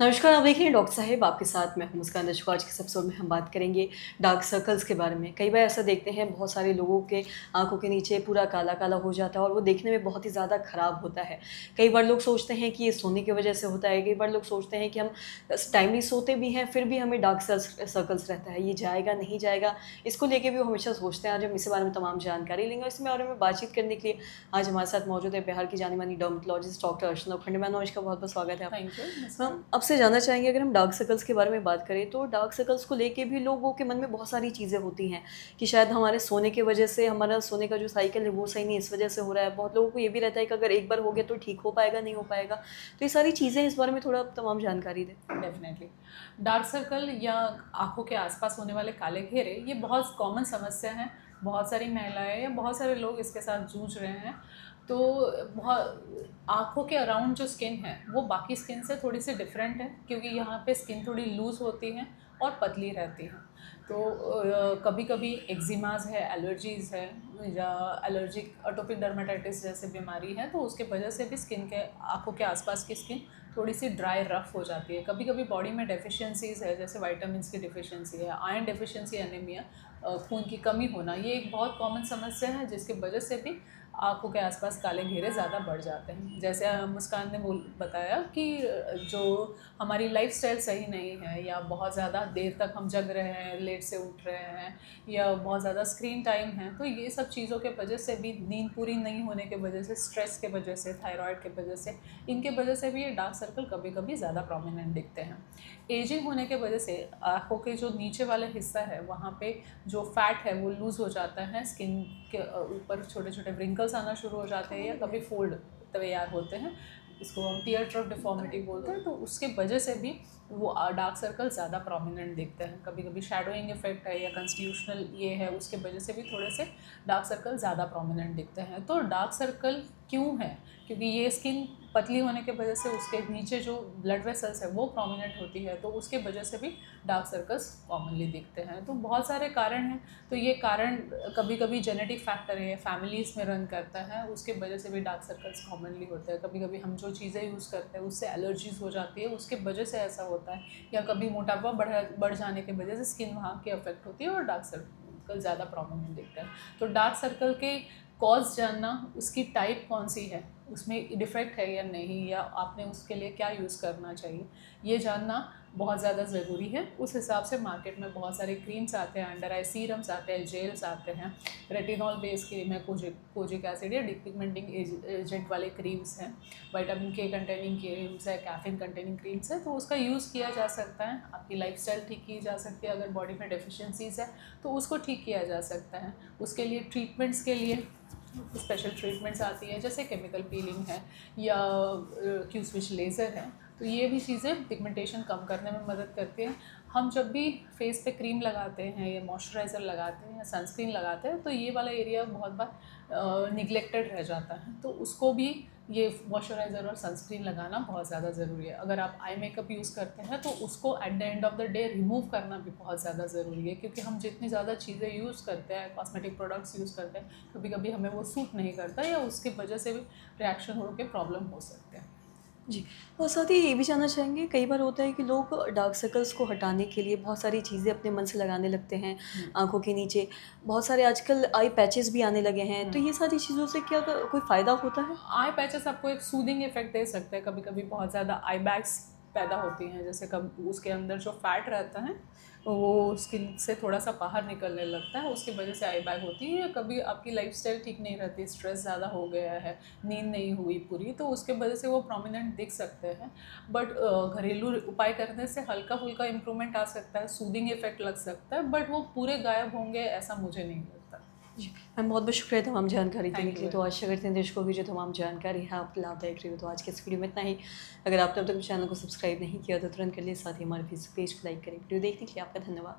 नमस्कार, आप देख रहे हैं डॉक्टर साहिब आपके साथ मैं हूं मुस्कान दर्शकों। आज के इस एपिसोड में हम बात करेंगे डार्क सर्कल्स के बारे में। कई बार ऐसा देखते हैं बहुत सारे लोगों के आंखों के नीचे पूरा काला-काला हो जाता है और वो देखने में बहुत ही ज़्यादा ख़राब होता है। कई बार लोग सोचते हैं कि ये सोने की वजह से होता है, कई बार लोग सोचते हैं कि हम टाइमली सोते भी हैं फिर भी हमें डार्क सर्कल्स रहता है, ये जाएगा नहीं जाएगा, इसको लेके भी वो हमेशा सोचते हैं। आज हम इसी बारे में तमाम जानकारी लेंगे और इसके बारे में बातचीत करने के लिए आज हमारे साथ मौजूद है बिहार की जानी-मानी डर्मेटोलॉजिस्ट डॉक्टर अर्चना खंडेलवाल। मैम नमस्कार, बहुत-बहुत स्वागत है आपका। थैंक यू हम मुस्कान। आपसे जानना चाहेंगे, अगर हम डार्क सर्कल्स के बारे में बात करें तो डार्क सर्कल्स को लेके भी लोगों के मन में बहुत सारी चीज़ें होती हैं कि शायद हमारे सोने की वजह से हमारा सोने का जो साइकिल है वो सही नहीं इस वजह से हो रहा है। बहुत लोगों को ये भी रहता है कि अगर एक बार हो गया तो ठीक हो पाएगा नहीं हो पाएगा। तो ये सारी चीज़ें, इस बारे में थोड़ा आप तमाम जानकारी दें। डेफिनेटली डार्क सर्कल या आंखों के आसपास होने वाले काले घेरे ये बहुत कॉमन समस्या है। बहुत सारी महिलाएं या बहुत सारे लोग इसके साथ जूझ रहे हैं। तो बहुत आँखों के अराउंड जो स्किन है वो बाकी स्किन से थोड़ी सी डिफरेंट है, क्योंकि यहाँ पे स्किन थोड़ी लूज़ होती है और पतली रहती है। तो कभी कभी एक्जिमाज है, एलर्जीज़ है या एलर्जिक अटोपिक डर्मेटाइटिस जैसे बीमारी है, तो उसके वजह से भी स्किन के आँखों के आसपास की स्किन थोड़ी सी ड्राई रफ हो जाती है। कभी कभी बॉडी में डेफिशिएंसीज़ है, जैसे विटामिन्स की डिफिशिएंसी है, आयरन डेफिशिएंसी, एनीमिया, खून की कमी होना, ये एक बहुत कॉमन समस्या है जिसकी वजह से भी आँखों के आसपास काले घेरे ज़्यादा बढ़ जाते हैं। जैसे मुस्कान ने बताया कि जो हमारी लाइफस्टाइल सही नहीं है, या बहुत ज़्यादा देर तक हम जग रहे हैं, लेट से उठ रहे हैं, या बहुत ज़्यादा स्क्रीन टाइम है, तो ये सब चीज़ों के वजह से भी, नींद पूरी नहीं होने के वजह से, स्ट्रेस के वजह से, थायराइड के वजह से, इनके वजह से भी ये डार्क सर्कल कभी कभी ज़्यादा प्रोमिनेंट दिखते हैं। एजिंग होने के वजह से आँखों के जो नीचे वाला हिस्सा है वहाँ पे जो फैट है वो लूज़ हो जाता है, स्किन के ऊपर छोटे छोटे व्रिंकल्स आना शुरू हो जाते हैं या कभी फोल्ड तैयार होते हैं, इसको हम टीयर ट्रफ डिफॉर्मिटी बोलते हैं। तो उसके वजह से भी वो डार्क सर्कल ज़्यादा प्रोमिनेंट दिखते हैं। कभी कभी शैडोइंग इफेक्ट है या कॉन्स्टिट्यूशनल ये है, उसके वजह से भी थोड़े से डार्क सर्कल ज़्यादा प्रोमिनेंट दिखते हैं। तो डार्क सर्कल क्यों है? क्योंकि ये स्किन पतली होने के वजह से उसके नीचे जो ब्लड वेसल्स है वो प्रोमिनेंट होती है, तो उसके वजह से भी डार्क सर्कल्स कॉमनली दिखते हैं। तो बहुत सारे कारण हैं। तो ये कारण कभी कभी जेनेटिक फैक्टर है, फैमिलीज़ में रन करता है, उसके वजह से भी डार्क सर्कल्स कॉमनली होते हैं। कभी कभी हम जो चीज़ें यूज़ करते हैं उससे एलर्जीज़ हो जाती है, उसके वजह से ऐसा होता है, या कभी मोटापा बढ़ जाने की वजह से स्किन वहाँ की अफेक्ट होती है और डार्क सर्कल ज़्यादा प्रोमिनेंट दिखता है। तो डार्क सर्कल के कॉज जानना, उसकी टाइप कौन सी है, उसमें डिफेक्ट है या नहीं, या आपने उसके लिए क्या यूज़ करना चाहिए, ये जानना बहुत ज़्यादा ज़रूरी है। उस हिसाब से मार्केट में बहुत सारे क्रीम्स आते हैं, अंडर आई सीरम्स आते हैं, जेल्स आते हैं, रेटिनॉल बेस्ड क्रीम है, कोजिक एसिड या डिपिगमेंटिंग एजेंट वाले क्रीम्स हैं, विटामिन के कंटेनिंग क्रीम्स है, कैफीन कंटेनिंग क्रीम्स है। तो उसका यूज़ किया जा सकता है, आपकी लाइफस्टाइल ठीक की जा सकती है। अगर बॉडी में डेफिशिएंसीज है तो उसको ठीक किया जा सकता है। उसके लिए ट्रीटमेंट्स के लिए स्पेशल ट्रीटमेंट्स आती है, जैसे केमिकल पीलिंग है या क्यू स्विच लेज़र है। तो ये भी चीज़ें पिगमेंटेशन कम करने में मदद करती हैं। हम जब भी फेस पे क्रीम लगाते हैं या मॉइस्चराइज़र लगाते हैं या सनस्क्रीन लगाते हैं, तो ये वाला एरिया बहुत बार निगलेक्टेड रह जाता है, तो उसको भी ये मॉइस्चराइज़र और सनस्क्रीन लगाना बहुत ज़्यादा ज़रूरी है। अगर आप आई मेकअप यूज़ करते हैं तो उसको at the end of the day remove करना भी बहुत ज़्यादा ज़रूरी है, क्योंकि हम जितनी ज़्यादा चीज़ें यूज़ करते हैं, कॉस्मेटिक प्रोडक्ट्स यूज़ करते हैं, कभी कभी हमें वो सूट नहीं करता या उसकी वजह से भी रिएक्शन हो के प्रॉब्लम हो सकते हैं। जी, और साथ ही ये भी जानना चाहेंगे, कई बार होता है कि लोग डार्क सर्कल्स को हटाने के लिए बहुत सारी चीज़ें अपने मन से लगाने लगते हैं आँखों के नीचे। बहुत सारे आजकल आई पैचेस भी आने लगे हैं, तो ये सारी चीज़ों से क्या कोई फ़ायदा होता है? आई पैचेस आपको एक सूदिंग इफेक्ट दे सकते हैं। कभी कभी बहुत ज़्यादा आई बैग्स पैदा होती हैं, जैसे कब उसके अंदर जो फैट रहता है वो स्किन से थोड़ा सा बाहर निकलने लगता है, उसकी वजह से आई बैग होती है। या कभी आपकी लाइफस्टाइल ठीक नहीं रहती, स्ट्रेस ज़्यादा हो गया है, नींद नहीं हुई पूरी, तो उसके वजह से वो प्रोमिनेंट दिख सकते हैं। बट घरेलू उपाय करने से हल्का फुल्का इम्प्रूवमेंट आ सकता है, सूदिंग इफेक्ट लग सकता है, बट वो पूरे गायब होंगे ऐसा मुझे नहीं लगता। जी, मैम बहुत बहुत शुक्रिया तमाम जानकारी देने थैंक के यू लिए। तो वेरी आशा करते हैं दर्शकों की जो तमाम जानकारी है आपको लाभदायक रही हो। तो आज के इस वीडियो में इतना ही। अगर आपने अब तक चैनल को सब्सक्राइब नहीं किया तो तुरंत कर लिए, साथ ही हमारे फेसबुक पेज को लाइक करें। वीडियो देखने के लिए आपका धन्यवाद।